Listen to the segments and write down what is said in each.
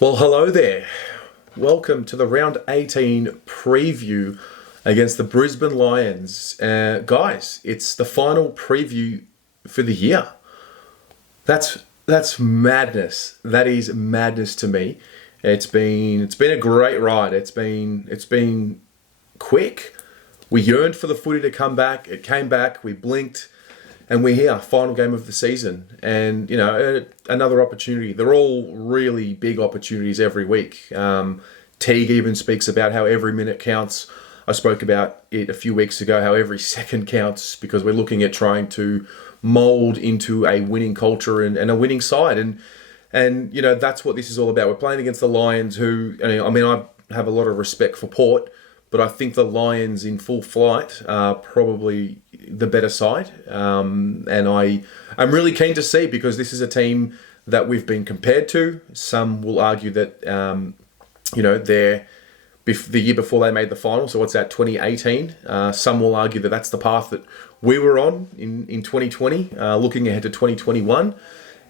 Well, hello there. Welcome to the round 18 preview against the Brisbane Lions. Guys, it's the final preview for the year. That's madness. That is madness to me. It's been a great ride. It's been quick. We yearned for the footy to come back. It came back. We blinked. And we're here, final game of the season. And, another opportunity. They're all really big opportunities every week. Teague even speaks about how every minute counts. I spoke about it a few weeks ago, how every second counts, because we're looking at trying to mould into a winning culture and a winning side. And that's what this is all about. We're playing against the Lions who, I have a lot of respect for Port, but I think the Lions in full flight are probably the better side. And I'm really keen to see, because this is a team that we've been compared to. Some will argue that, they're the year before they made the final. So what's that, 2018? Some will argue that that's the path that we were on in 2020, looking ahead to 2021.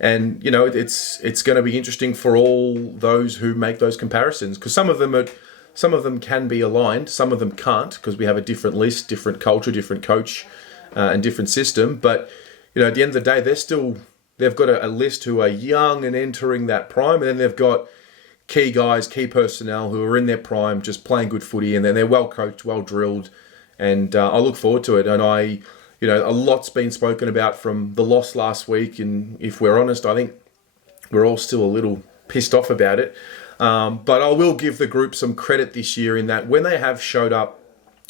And, it's going to be interesting for all those who make those comparisons, because some of them can be aligned, some of them can't, because we have a different list, different culture, different coach, and different system. But at the end of the day, they've got a list who are young and entering that prime, and then they've got key guys, key personnel who are in their prime, just playing good footy, and then they're well coached, well drilled, and I look forward to it. And a lot's been spoken about from the loss last week, and if we're honest, I think we're all still a little pissed off about it. But I will give the group some credit this year in that when they have showed up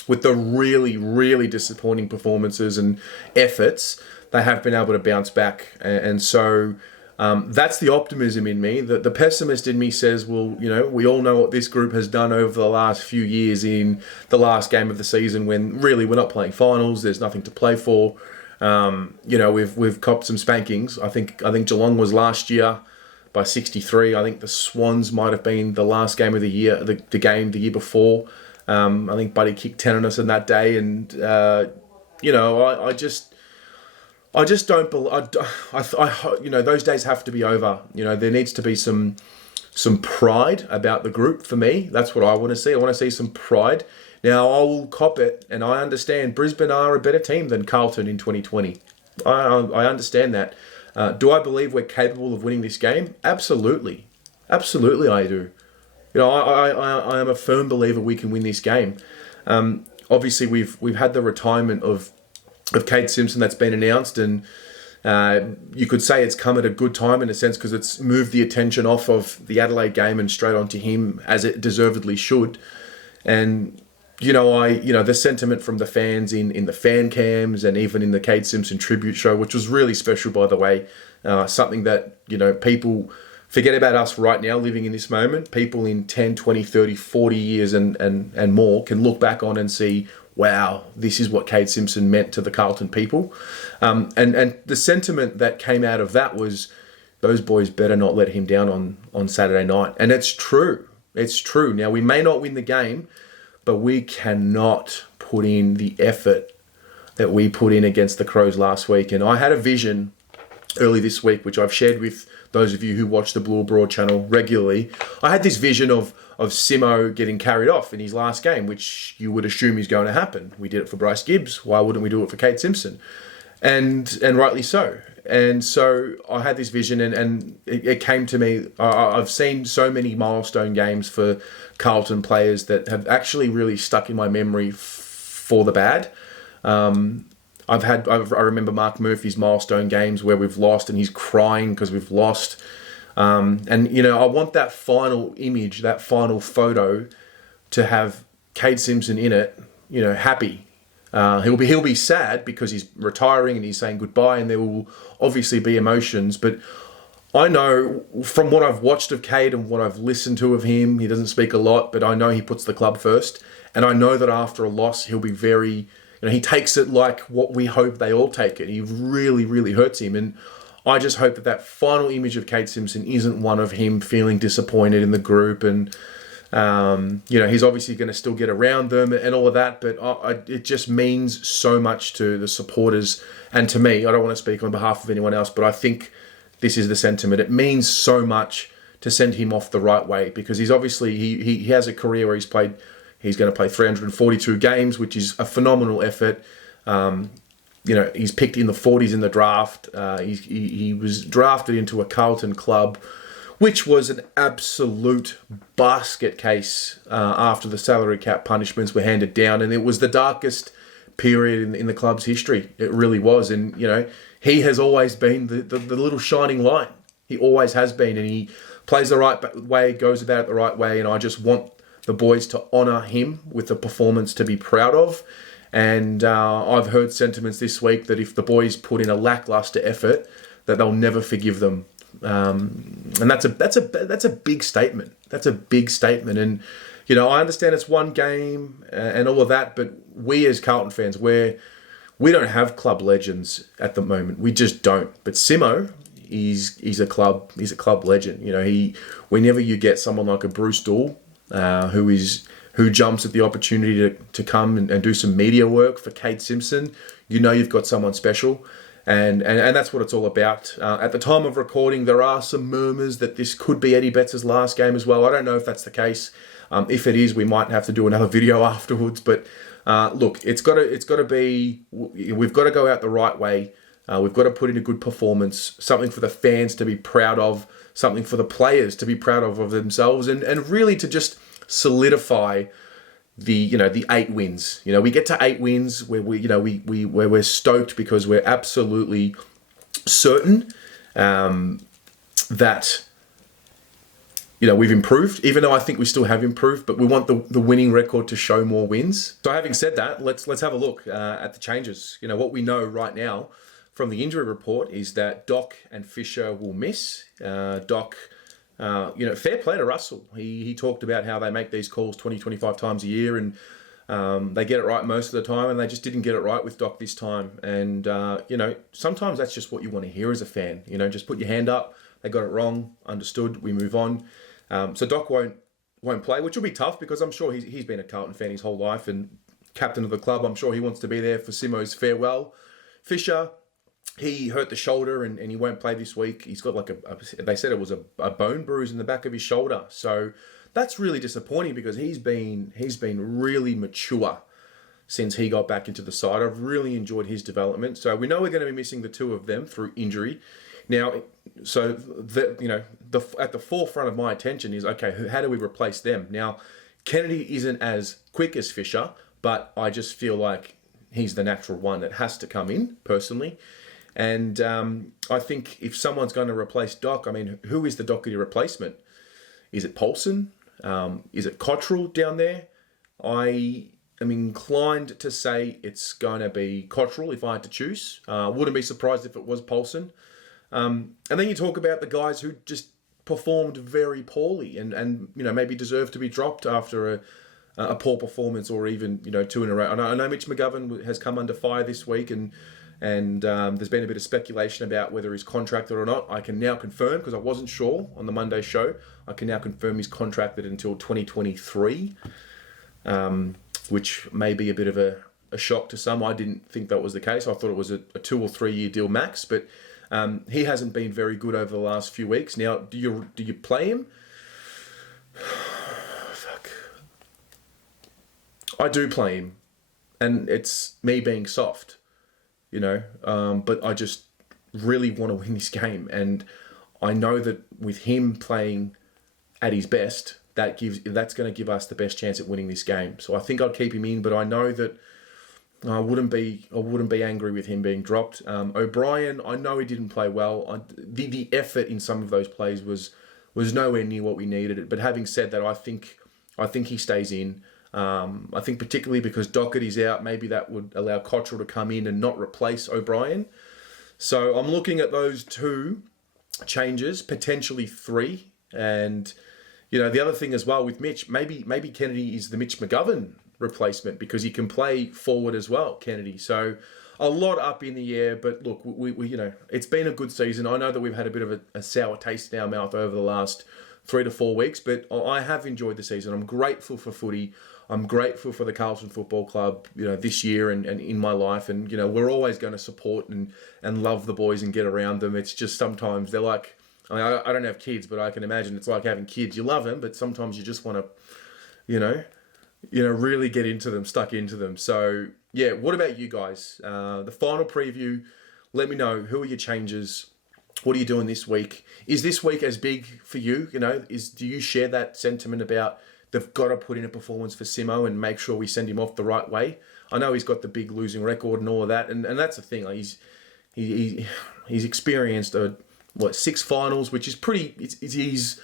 with the really, really disappointing performances and efforts, they have been able to bounce back. And so that's the optimism in me. The pessimist in me says, well, we all know what this group has done over the last few years in the last game of the season, when really we're not playing finals. There's nothing to play for. We've copped some spankings. I think Geelong was last year by 63. I think the Swans might have been the last game of the year, the game the year before. I think Buddy kicked 10 on us in that day, and I just don't believe. Those days have to be over. There needs to be some pride about the group for me. That's what I want to see. I want to see some pride. Now I will cop it, and I understand Brisbane are a better team than Carlton in 2020. I understand that. Do I believe we're capable of winning this game? Absolutely. Absolutely I do. I am a firm believer we can win this game. Obviously, we've had the retirement of Kade Simpson that's been announced, and you could say it's come at a good time in a sense, because it's moved the attention off of the Adelaide game and straight onto him, as it deservedly should. And the sentiment from the fans in the fan cams and even in the Kade Simpson tribute show, which was really special, by the way, something that, people forget about us right now living in this moment. People in 10, 20, 30, 40 years and more can look back on and see, wow, this is what Kade Simpson meant to the Carlton people. And the sentiment that came out of that was, those boys better not let him down on Saturday night. And it's true. It's true. Now, we may not win the game, but we cannot put in the effort that we put in against the Crows last week. And I had a vision early this week, which I've shared with those of you who watch the Blue Broad channel regularly. I had this vision of Simo getting carried off in his last game, which you would assume is going to happen. We did it for Bryce Gibbs. Why wouldn't we do it for Kade Simpson? And rightly so. And so I had this vision, and it came to me. I've seen so many milestone games for Carlton players that have actually really stuck in my memory for the bad. I remember Mark Murphy's milestone games where we've lost and he's crying because we've lost. I want that final image, that final photo, to have Kade Simpson in it, happy. He'll be sad because he's retiring and he's saying goodbye, and there will obviously be emotions. But I know from what I've watched of Kade and what I've listened to of him, he doesn't speak a lot, but I know he puts the club first. And I know that after a loss, he'll be very, he takes it like what we hope they all take it. He really, really hurts him. And I just hope that final image of Kade Simpson isn't one of him feeling disappointed in the group, and he's obviously going to still get around them and all of that, but it just means so much to the supporters and to me. I don't want to speak on behalf of anyone else, but I think this is the sentiment. It means so much to send him off the right way, because he's obviously he has a career where he's going to play 342 games, which is a phenomenal effort. He's picked in the 40s in the draft. He was drafted into a Carlton club, which was an absolute basket case after the salary cap punishments were handed down, and it was the darkest period in the club's history. It really was, and he has always been the little shining light. He always has been, and he plays the right way, goes about it the right way, and I just want the boys to honour him with a performance to be proud of. And I've heard sentiments this week that if the boys put in a lacklustre effort, that they'll never forgive them. And that's a big statement. That's a big statement. And I understand it's one game and all of that, but we as Carlton fans, we don't have club legends at the moment. We just don't. But Simo, he's a club legend. Whenever you get someone like a Bruce Dool, who jumps at the opportunity to come and do some media work for Kade Simpson, you've got someone special. And that's what it's all about. At the time of recording, there are some murmurs that this could be Eddie Betts' last game as well. I don't know if that's the case. If it is, we might have to do another video afterwards. But look, it's got to be. We've got to go out the right way. We've got to put in a good performance, something for the fans to be proud of, something for the players to be proud of themselves, and really to just solidify the 8 wins. We get to 8 wins where we're stoked because we're absolutely certain that we've improved, even though I think we still have improved, but we want the winning record to show more wins. So having said that, let's have a look at the changes. What we know right now from the injury report is that Doc and Fisher will miss. Doc, fair play to Russell. He talked about how they make these calls 20, 25 times a year, and they get it right most of the time, and they just didn't get it right with Doc this time. And, sometimes that's just what you want to hear as a fan. Just put your hand up. They got it wrong. Understood. We move on. So Doc won't play, which will be tough because I'm sure he's been a Carlton fan his whole life and captain of the club. I'm sure he wants to be there for Simo's farewell. Fisher, he hurt the shoulder and he won't play this week. He's got they said it was a bone bruise in the back of his shoulder. So that's really disappointing because he's been really mature since he got back into the side. I've really enjoyed his development. So we know we're going to be missing the 2 of them through injury. Now, so at the forefront of my attention is, okay, how do we replace them? Now, Kennedy isn't as quick as Fisher, but I just feel like he's the natural one that has to come in, personally. And I think if someone's going to replace Doc, who is the Docherty replacement? Is it Paulson? Is it Cottrell down there? I am inclined to say it's going to be Cottrell if I had to choose. Wouldn't be surprised if it was Paulson. And then you talk about the guys who just performed very poorly and maybe deserve to be dropped after a poor performance, or even 2 in a row. I know Mitch McGovern has come under fire this week, and there's been a bit of speculation about whether he's contracted or not. I can now confirm, because I wasn't sure on the Monday show, I can now confirm he's contracted until 2023, which may be a bit of a shock to some. I didn't think that was the case. I thought it was a 2 or 3 year deal max, but he hasn't been very good over the last few weeks. Now, do you play him? Fuck. I do play him, and it's me being soft. But I just really want to win this game. And I know that with him playing at his best, that's going to give us the best chance at winning this game. So I think I'd keep him in, but I know that I wouldn't be angry with him being dropped. O'Brien, I know he didn't play well. The effort in some of those plays was nowhere near what we needed. But having said that, I think he stays in. I think particularly because Docherty's out, maybe that would allow Cottrell to come in and not replace O'Brien. So I'm looking at those 2 changes, potentially 3. And, the other thing as well with Mitch, maybe Kennedy is the Mitch McGovern replacement because he can play forward as well, Kennedy. So a lot up in the air, but look, we it's been a good season. I know that we've had a bit of a sour taste in our mouth over the last 3 to 4 weeks, but I have enjoyed the season. I'm grateful for footy. I'm grateful for the Carlton Football Club, this year and in my life. And, we're always going to support and love the boys and get around them. It's just sometimes they're like I mean, I don't have kids, but I can imagine it's like having kids. You love them, but sometimes you just want to, you know, really get into them, stuck into them. So yeah, what about you guys? The final preview. Let me know, who are your changes. What are you doing this week? Is this week as big for you? Do you share that sentiment about they've got to put in a performance for Simo and make sure we send him off the right way? I know he's got the big losing record and all of that, and that's the thing. Like he's experienced 6 finals, which is pretty. He's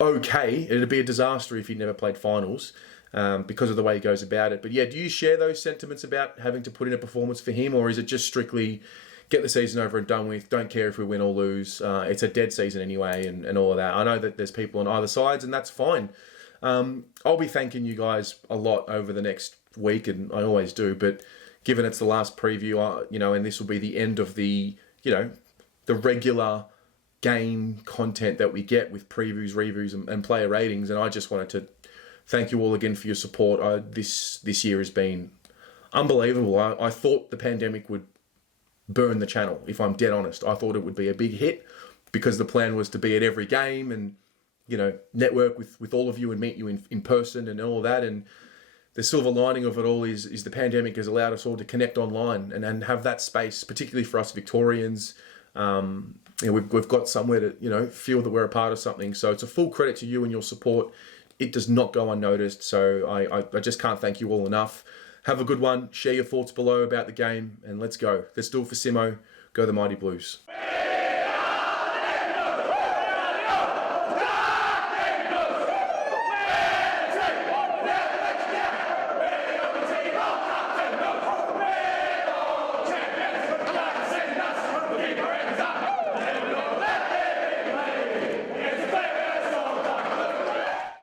okay. It'd be a disaster if he never played finals because of the way he goes about it. But yeah, do you share those sentiments about having to put in a performance for him, or is it just strictly get the season over and done with, don't care if we win or lose, it's a dead season anyway, and all of that? I know that there's people on either sides, and that's fine. I'll be thanking you guys a lot over the next week, and I always do, but given it's the last preview, and this will be the end of the regular game content that we get with previews, reviews, and player ratings, and I just wanted to thank you all again for your support. This year has been unbelievable. I thought the pandemic would burn the channel, if I'm dead honest. I thought it would be a big hit because the plan was to be at every game and network with all of you and meet you in person and all that. And the silver lining of it all is the pandemic has allowed us all to connect online and have that space, particularly for us Victorians. We've got somewhere to feel that we're a part of something. So it's a full credit to you and your support. It does not go unnoticed. So I just can't thank you all enough. Have a good one. Share your thoughts below about the game, and let's go. Let's do it for Simo. Go the Mighty Blues.